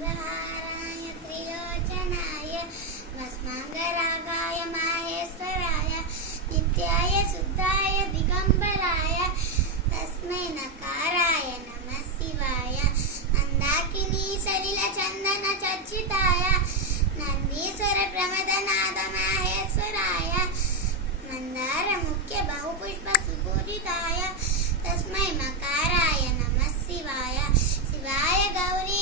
मंगलहाराय त्रिलोचनाय भस्मांगरागाय माहेश्वराय नित्याय शुद्धाय दिगंबराय तस्मै नकाराय नमः शिवाय मंदाकिनी सलिल चंदन चर्चिताय नंदीश्वर प्रमदनाद माहेश्वराय मंदार मुख्य बहुपुष्प सुपूजिताय तस्मै मकाराय नमः शिवाय शिवाय गौरी